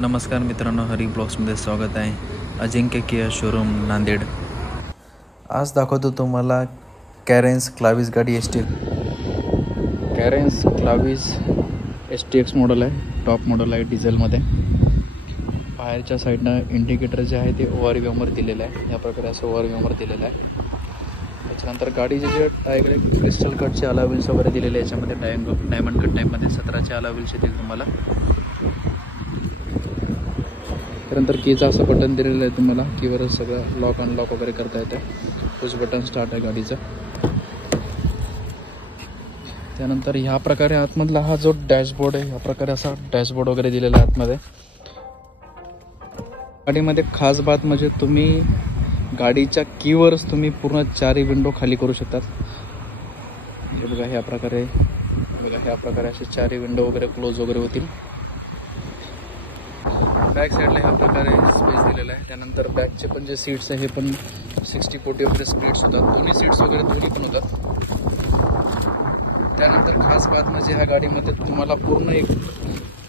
नमस्कार मित्रांनो, हरी ब्लॉग्समध्ये स्वागत आहे. अजिंक्य किया शोरूम नांदेड. आज दाखवतो तुम्हाला कॅरेन्स क्लाविस गाडी कॅरेन्स क्लाविस STX मॉडेल आहे. टॉप मॉडेल आहे डिझेलमध्ये. बाहेरच्या साईडनं इंडिकेटर जे आहे ते ओव्हरव्ह्यूवर दिलेलं आहे. या प्रकारे असं ओव्हरव्ह्यूवर दिलेलं आहे. त्याच्यानंतर गाडीचे जे टायर क्रिस्टल कटचे अला व्हील्स वगैरे दिलेले आहे. याच्यामध्ये डायमंड कट टाईपमध्ये 17चे अला व्हील्स येतील तुम्हाला. त्यानंतर कीचं असं बटन दिलेलं आहे तुम्हाला. कीवरच सगळं लॉक अनलॉक वगैरे करता येतं. पुश बटन स्टार्ट आहे गाडीचं. त्यानंतर ह्या प्रकारे आतमधला हा जो डॅशबोर्ड आहे, ह्या प्रकारे असा डॅशबोर्ड वगैरे दिलेला आहे आतमध्ये. गाडीमध्ये खास बात म्हणजे तुम्ही गाडीच्या कीवरच तुम्ही पूर्ण 4 विंडो खाली करू शकतात. हे बघा, ह्या प्रकारे असे 4 विंडो वगैरे क्लोज वगैरे होतील. बॅक साईडला ह्या प्रकारे स्पेस दिलेला आहे. त्यानंतर बॅकचे पण जे सीट्स आहे हे पण 60-40 वगैरे स्प्लिट्स होतात. दोन्ही सीट्स वगैरे दोन्ही पण होतात. त्यानंतर खास बात म्हणजे ह्या गाडीमध्ये तुम्हाला पूर्ण एक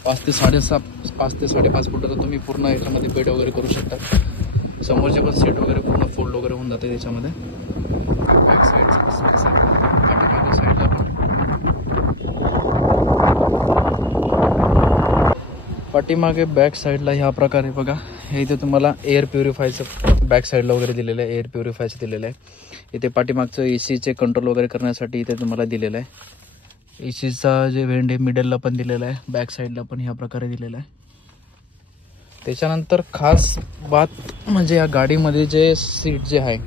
5 ते 5.5 फुटाचा तुम्ही पूर्ण याच्यामध्ये बेड वगैरे करू शकता. समोरचे पण सीट वगैरे पूर्ण फोल्ड वगैरे होऊन जाते त्याच्यामध्ये. बॅक साईडची स्पेस आहे. पाठीमागच्या साईडला पण पाठीमागे बॅक साईडला ह्या प्रकारे बघा, हे इथे तुम्हाला एअर प्युरिफायचं बॅक साईडला वगैरे दिलेलं आहे. एअर प्युरिफायचं दिलेलं आहे. इथे पाठीमागचं AC कंट्रोल वगैरे करण्यासाठी इथे तुम्हाला दिलेलं आहे. ACचा जे व्हेंट आहे मिडलला पण दिलेला आहे. बॅक साईडला पण ह्या प्रकारे दिलेला आहे. त्याच्यानंतर खास बात म्हणजे या गाडीमध्ये जे सीट जे आहे,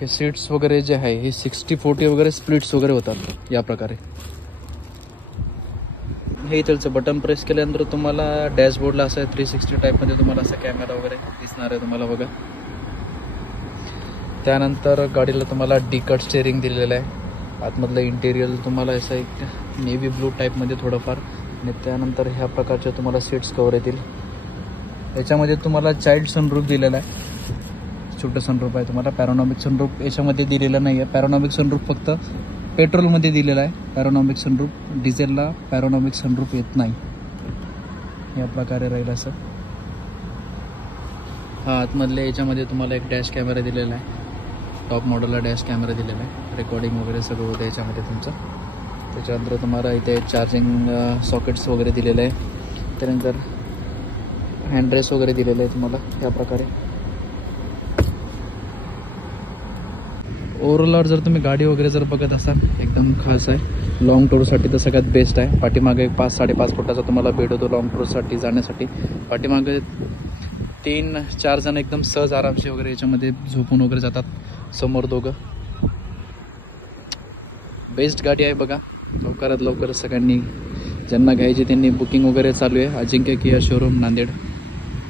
हे सीट्स वगैरे जे आहे हे 60-40 वगैरे स्प्लिट्स वगैरे होतात या प्रकारे. हे इथलचं बटन प्रेस केल्यानंतर तुम्हाला डॅशबोर्डला असं 360 टाईपमध्ये तुम्हाला असं कॅमेरा वगैरे दिसणार आहे तुम्हाला बघा. त्यानंतर गाडीला तुम्हाला डी-कट स्टेअरिंग दिलेलं आहे. आतमधलं इंटेरियर तुम्हाला असं एक नेव्ही ब्लू टाईपमध्ये थोडंफार. आणि त्यानंतर ह्या प्रकारचे तुम्हाला सीट्स कवर येतील. याच्यामध्ये तुम्हाला चाइल्ड सनरूफ दिलेला आहे. छोटं सनरूफ आहे तुम्हाला. पॅरोनॉमिक सनरूफ याच्यामध्ये दिलेलं नाही आहे. पॅरोनॉमिक सनरूफ फक्त पेट्रोलमध्ये दिलेला आहे. पॅरोनॉमिक सनरूफ डिझेलला पॅरोनॉमिक सनरूफ येत नाही. या प्रकारे राहील असं. हा आतमधल्या याच्यामध्ये तुम्हाला एक डॅश कॅमेरा दिलेला आहे. टॉप मॉडेलला डॅश कॅमेरा दिलेला आहे. रेकॉर्डिंग वगैरे सगळं होतं याच्यामध्ये तुमचं. त्याच्यानंतर तुम्हाला इथे चार्जिंग सॉकेट्स वगैरे दिलेले आहे. त्यानंतर हँडरेस वगैरे दिलेलं आहे तुम्हाला या प्रकारे. ओव्हरऑल जर तुम्ही गाडी वगैरे जर बघत असाल, एकदम खास आहे. लॉंग टूरसाठी तर सगळ्यात बेस्ट आहे. पाठीमागे 5-5.5 फुटाचा तुम्हाला बेड होतो लॉंग टूरसाठी जाण्यासाठी. पाठीमागे 3-4 जण एकदम सहज आरामशी वगैरे याच्यामध्ये झोपून वगैरे जातात. समोर दोघं. बेस्ट गाडी आहे बघा. लवकरात लवकर सगळ्यांनी ज्यांना घ्यायची त्यांनी बुकिंग वगैरे चालू आहे. अजिंक्य किया शोरूम नांदेड.